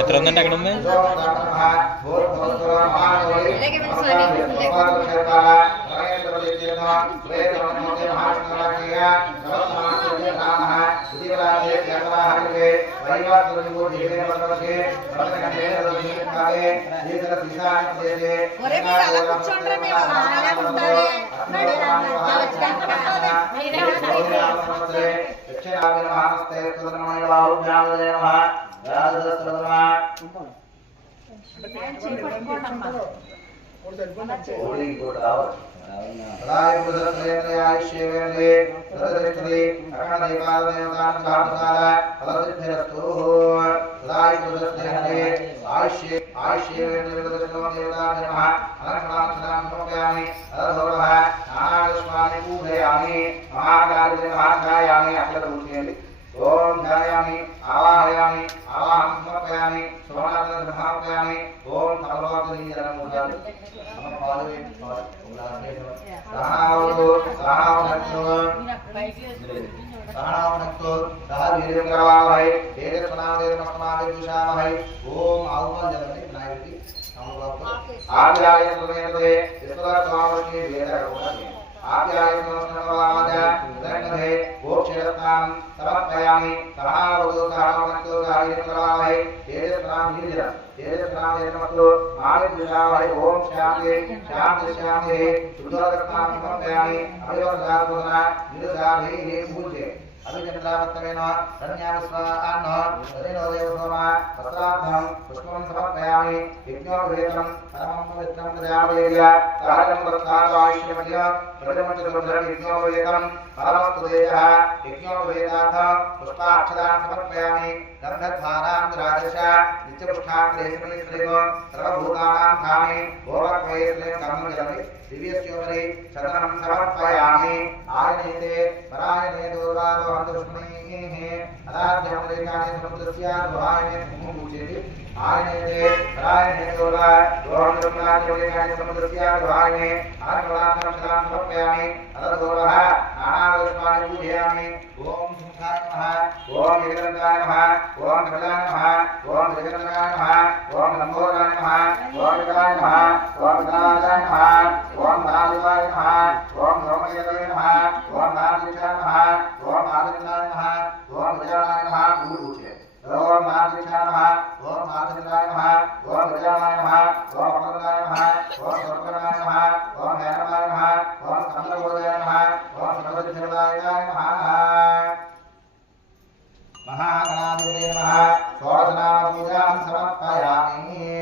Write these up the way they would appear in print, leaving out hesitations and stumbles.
ఎక్కడ ఉందంటే అక్కడ ఉంది. ओम ध्यायामि आवाहयामि आवाहं समर्पयामि सोमनाथं समर्पयामि ओम सर्वभूतानि जनं मुद्रामि नमः पादवे सहावतु सहावनक्तो सहावनक्तो सहावीर्यं करवावहै तेजस्वनादेव नमस्मादेव विशावहै ओम आहुवं जलते विनायकति नमोस्तु आद्याय सुमेतवे ईश्वर स्वामी वेदकरोमि आद्याय नमस्कारवामः दण्डे गोक्षरत्नां समर्पयामि सहावतु सहावनक्तो सहावीर्यं करवावहै तेजस्वनां वीर्यं तेजस्वनां नमस्तो आदिविशावहै ओम शांति शांति शांति शुद्धरत्नां समर्पयामि अभिवर्धात्मना विदुधाभिः पूज्ये अभिचन्द्रावत्तमेन रण्यास्वान्न तदेनोदेवसोमा वस्त्रार्थं पुष्पं समर्पयामि यज्ञोपवेतं परमं पवित्रं प्रजापयेय सहजं वस्त्रादाश्यमद्य प्रजमचतुर्धरं यज्ञोपवेतं परमस्तुदेयः यज्ञोपवेतार्थं पुष्पाक्षतां समर्पयामि गन्धद्वारां राजश नित्यपुष्ठाग्रेशमनिस्त्रिगो सर्वभूतानां धामि भोगक्वयेत्रेण कर्मं जलति दिव्यस्योपरि शरणं समर्पयामि आयनेते परायणे दुर्वारो हन्तुष्मणेः अदाध्यमरेकानि समुद्रस्य दुहायने मुमुचेति आयनेते परायणे दुर्वारो हन्तुष्मणेः समुद्रस्य दुहायने आत्मनाथं समर्पयामि अददोरः नानादुष्मानि पूजयामि ओम सुखाय नमः ओम जगन्नाथाय नमः ओम कमलाय नमः ओम जगन्नाथाय नमः ओम लंबोदराय नमः ओम विकाय नमः ओम दानाय नमः ओम नादिवाय नमः ओम रोमयते नमः ओम नादिशाय नमः ओम आदिनाय नमः ओम विजयाय नमः गुरुचे ओम नादिशाय नमः ओम आदिनाय नमः ओम विजयाय नमः ओम अमरनाय नमः ओम सर्वनाय नमः ओम हेरनाय नमः ओम कमलगोदय नमः ओम सर्वदेवाय नमः महागणाधिपते नमः षोडशनामपूजां समर्पयामि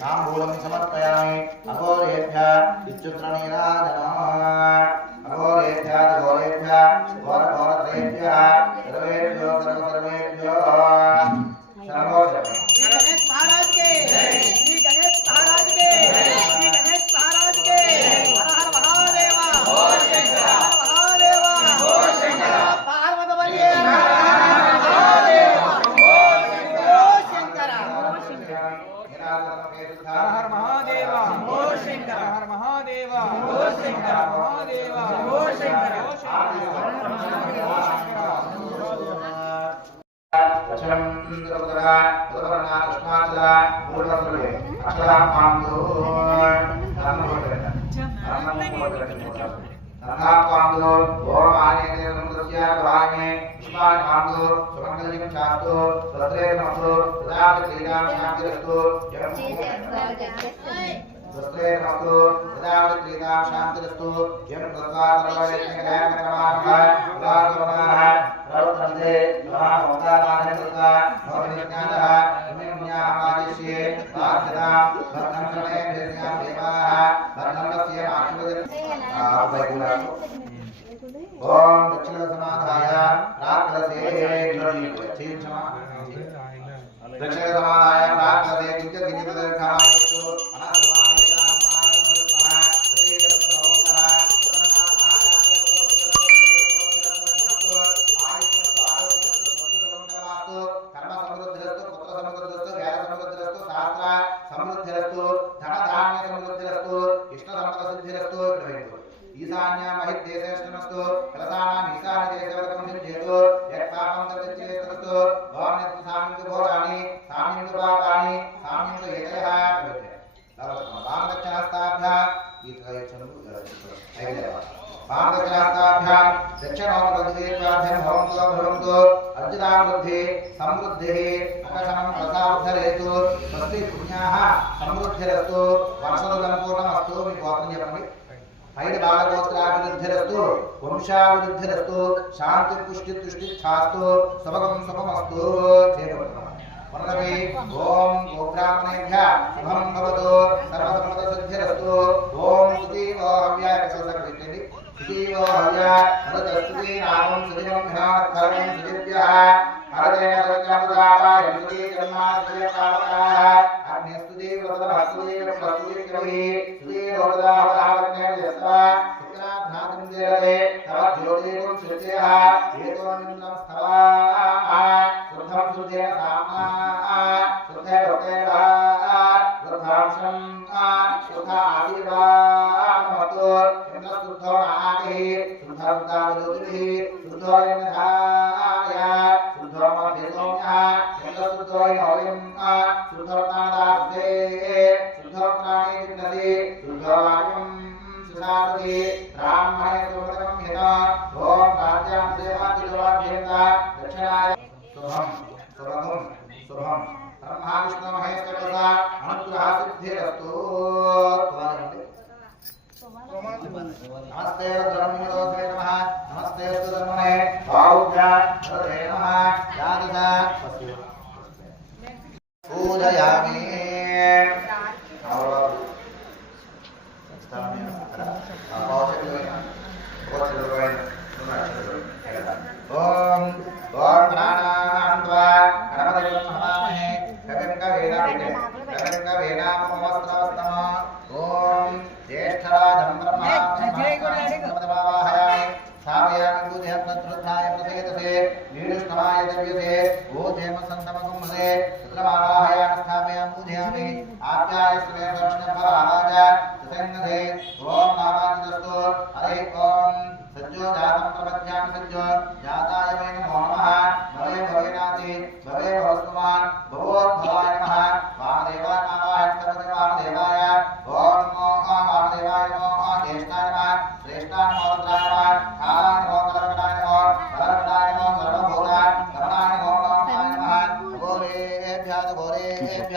तांबूलं समर्पयामि अघोरेभ्यः इत्युत्तरनीराजनः अघोरेभ्यः घोरेभ्यः घोरघोरत्रेभ्यः सर्वेभ्यो सर्वसर्वेभ्यो गणेश महाराज के श्री गणेश महाराज के श्री गणेश महाराज के हर हर महादेव ओम शंकर हर महादेव ओम शंकर पार्वती बलिए हर महादेव ओ शंकर हर महादेव ओ शंकर महादेव ओ शंकर దక్షం ఇంద్రపుత్రగా ఉదపర్ణ కృష్ణాచల మూలపత్రులే అక్షరాపాండు రంగాపాండు ఓం ఆనేన సముద్రస్య భాగే పుష్పాపాండు సుమంగళం శాస్త్రు భద్రే నమస్తు ప్రజాప క్రీడాం శాంతిరస్తు భద్రే నమస్తు ప్రజాప క్రీడాం శాంతిరస్తు యం తత్వాతరవైజ్ఞానకరమాః ఉదాహరణాః రౌతందే మహామంగళానందః నవజ్ఞానః విజ్ఞానాదిశ్యే ప్రార్థనా భర్గణమే భిర్యాం దేవాః భర్గణస్య ఆశీర్వదనం ఓం దక్షిణ సమాధాయ రాకలసే దక్షిణ సమాధాయ రాకలసే కించిత్ కించిత్ దర్శనాయస్తు అనాసమానేత మహానమః ప్రతిదర్శన భవంతః కర్మ సమృద్ధిరస్తు పుత్ర సమృద్ధిరస్తు వేద సమృద్ధిరస్తు శాస్త్ర సమృద్ధిరస్తు ధన ధాన్య సమృద్ధిరస్తు ఇష్ట సంపద సిద్ధిరస్తు ఈశాన్య మహిద్దేశేష్టమస్తు కలసానాం ఈశాన్య దేశవర్గం సిద్ధ్యేతు యత్పాపం తద్చేతస్తు భవనేతు సామ్యంతు భోగాని సామ్యంతు పాపాని సామ్యంతు ఏతయః భవతే వామదక్షిణహస్తాభ్యాం వామదక్షిణహస్తాభ్యాం దక్షిణోపదక్షిణాభ్యాం భవంతో భవంతో అర్జితావృద్ధి సమృద్ధి అకశనం ప్రసాద్ధరేతు స్వస్తి పుణ్యాః సమృద్ధిరస్తు వర్షలు సంపూర్ణమస్తు. మీ గోత్రం చెప్పండి. పైన బాలగోత్రాభివృద్ధిరస్తు వంశాభివృద్ధిరస్తు శాంతి పుష్టి తుష్టి ఛాస్తు శుభగం శుభమస్తు. వర్ణవే ఓం గోబ్రాహ్మణేభ్యః శుభం భవతు సర్వసమృద్ధ సిద్ధిరస్తు. ఓం సుదీవో హవ్యాయ పెట్టండి. సుదీవో హవ్యా అనుదస్తుతి నామం సుదివం ఘనార్థరం సుదిభ్యః హరదేన సత్యముదాపాయ సుదీ జన్మాశ్రయ పావకాః అగ్నిస్తుతి వ్రతమస్తుతి ప్రస్తుతి కిరవి సుదీ రోదావదావజ్ఞే యస్వ సుక్రాభ్రాతం దేరదే తవ జ్యోతిరం శృత్యః ఏతోన్నం స్థవాః శుద్ధం శుద్ధేన సామ్నా శుద్ధే భక్తేన శుద్ధాంశం శుద్ధ ఆశీర్వాదమస్తు. ఇంద్ర శుద్ధో నాది శుద్ధరుద్ధావజ్యోతిః శుద్ధో యజ్ఞాయ శుద్ధో మధ్యసౌమ్యః ఇంద్ర శుద్ధో నౌయం శుద్ధోత్నాదాస్తే శుద్ధోత్నాని జిన్నది శుద్ధో వాయుం సుషారుది బ్రాహ్మణే సుమృతం హిత ఓం రాజ్యాం దేవాదిలోభ్యేత దక్షిణాయ శుభం శుభం శుభం బ్రహ్మా విష్ణు మహేశ్వర అనుగ్రహ సిద్ధిరస్తు. నమస్తే ధర్మోదోసే నమః నమస్తే ధర్మనే బాహుభ్యాం హరే నమః యాదస పూజయామి. ఓం ఓం ప్రాణాన్వా గణపతిం నమామి కవిం కవీనామస్తమస్తమ. ఓం జ్యేష్ఠరాజం బ్రహ్మావాహయామి స్థాపయామి పూజయం తద్రుద్ధాయ ప్రసేదసే నీరుష్ణమాయ దవ్యసే ఓజేమ సంతమగుంభసే రుద్రమావాహయామి స్థాపయామి పూజయామి ఆప్యాయ శ్రీ దర్శనఫలారాజ సుసన్నదే. ఓం నామాజిదస్తు హరే ఓం సజ్జో జాతం ప్రపద్యామి సజ్జో జాతాయ వై నమో నమః. భవే భవేనాతి భవే భవస్మాన్ భవోద్భవాయ నమః. వామదేవాయ నామాయ సర్వదే వామదేవాయ. ఓం నమో వామదేవాయ నమో జ్యేష్ఠాయ నమః శ్రేష్ఠాయ నమో రుద్రాయ నమః కాలాయ నమో కలకటాయ నమో కలకటాయ నమో సర్వభూత గమనాయ నమో నమః నమః. ఘోరేభ్యః ఘోరేభ్యః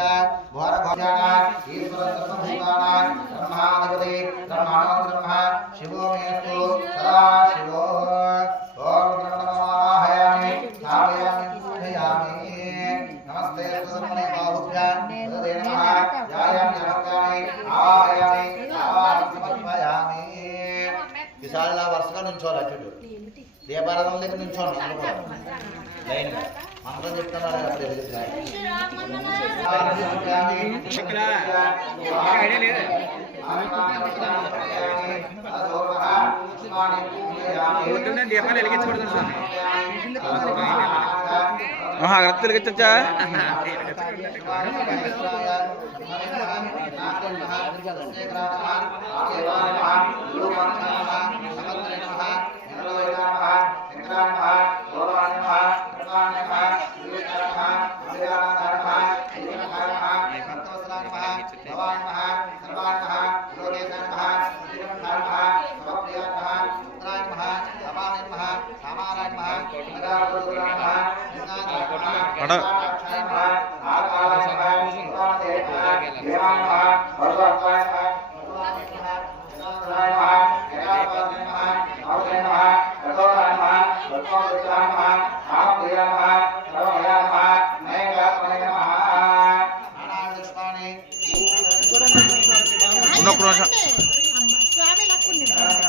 ఘోరఘోషాణాం ఈశ్వర సర్వభూతానాం బ్రహ్మాధిపతి బ్రహ్మాణో బ్రహ్మ శివో మేస్తు సదా శివో. ఓం నమః స్థాపయామి పూజయామి. నమస్తే సర్వనే బాహుభ్యాం హరే నమః ధ్యాయామి నమస్కారామి ఆవాహయామి ఆవాహనం సమర్పయామి. ఈసారి ఇలా వరుసగా నుంచోవాలి. అటు దీపారాధన దగ్గర నుంచోండి. లైన్ మంత్రం చెప్తున్నారు. దీపాలు వెలిగించకూడదు సార్. అగరత్తు వెలిగించచ్చా? శంకరాయ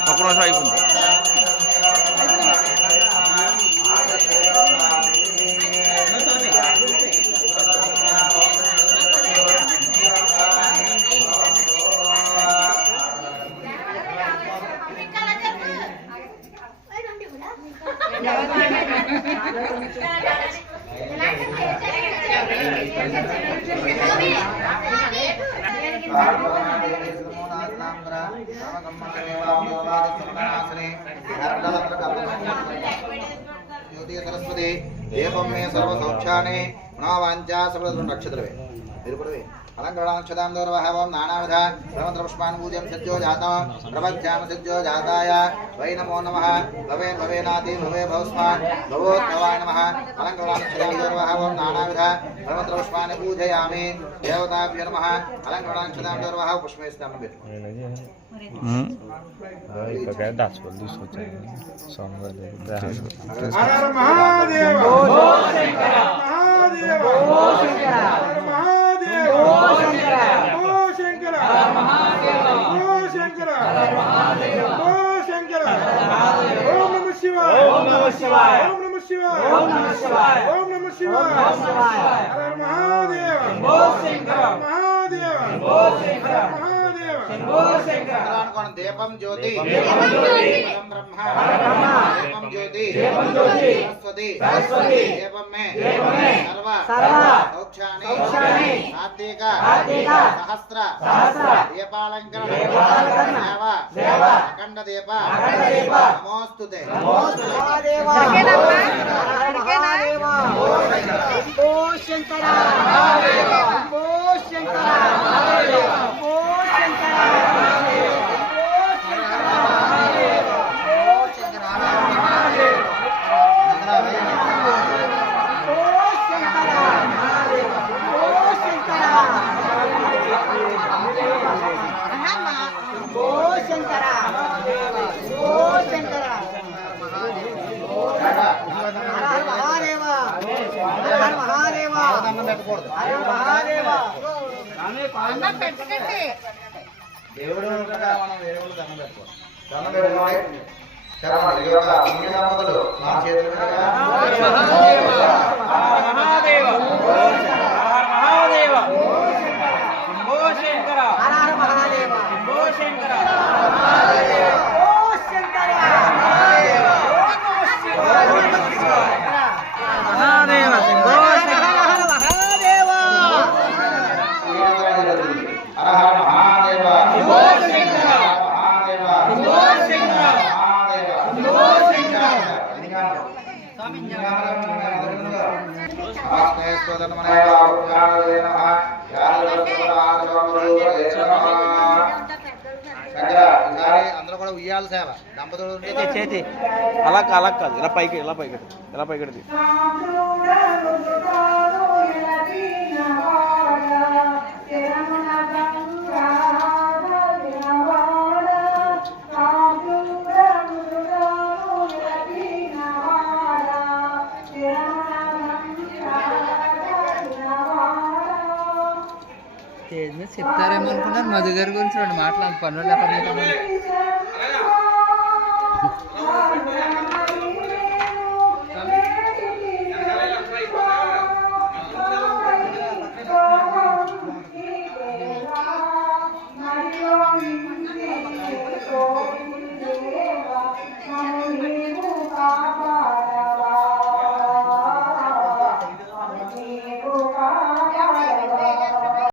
ఒక్క నిమిషం అయిపోయింది. सरस्वती देवं मे सर्वसौख्यानि मनोवाञ्छा सर्वनक्षत्रवे निरुपदवे अलंकरणाक्षदां दौरवहवं नानाविध ब्रह्मपुष्पान् पूज्यं सज्जो जातं प्रपञ्चाम सज्जो जाताय वै नमो नमः भवे भवेनाति भवे भवस्मान् भवोद्भवाय नमः अलंकरणाक्षदां दौरवहवं नानाविध ब्रह्मपुष्पान् पूजयामि देवताभ्यो नमः अलंकरणाक्षदां दौरवहव पुष्पैस्तां हर महादेव शंकर शंकर शंकर ओम नमः शिवाय ओम नमः शिवाय ओम नमः शिवाय ओम नमः शिवाय ओम नमः शिवाय हर महादेव शंकर महादेव महादेव देवं ज्योति परम ब्रह्मा देवं ज्योति सरस्वती देवं में सर्व सौख्यानि सात्विक सहस्र दीपालंकरण देव अखंड दीप नमोस्तुते దేవుడు మనం వేరే వాళ్ళు దండం పెట్టుకోవాలి. దండం పెట్టుకోవాలి. చెప్పండి ఈ యొక్క పుణ్యదంపతులు మా చేతుల మీదుగా మహాదేవ మహాదేవ శంభో శంకర హర మహాదేవ శంభో శంకర ఓ శంకర మహాదేవ మహాదేవ శంభో శంకర హర మహాదేవ హర హర మహాదేవ శంభో శంకర మహాదేవ శంభో శంకర మహాదేవ శంభో శంకర స్వామి అందరూ కూడా ఉయ్యాల సేవ దంపతులు చేతి అలా అలా కాదు ఇలా పైకి ఇలా పైకి ఇలా పైకి స్టేజ్ మీద చెప్తారేమో అనుకున్నాను మధు గారి గురించి రెండు మాటలు పనులు లేకపోతే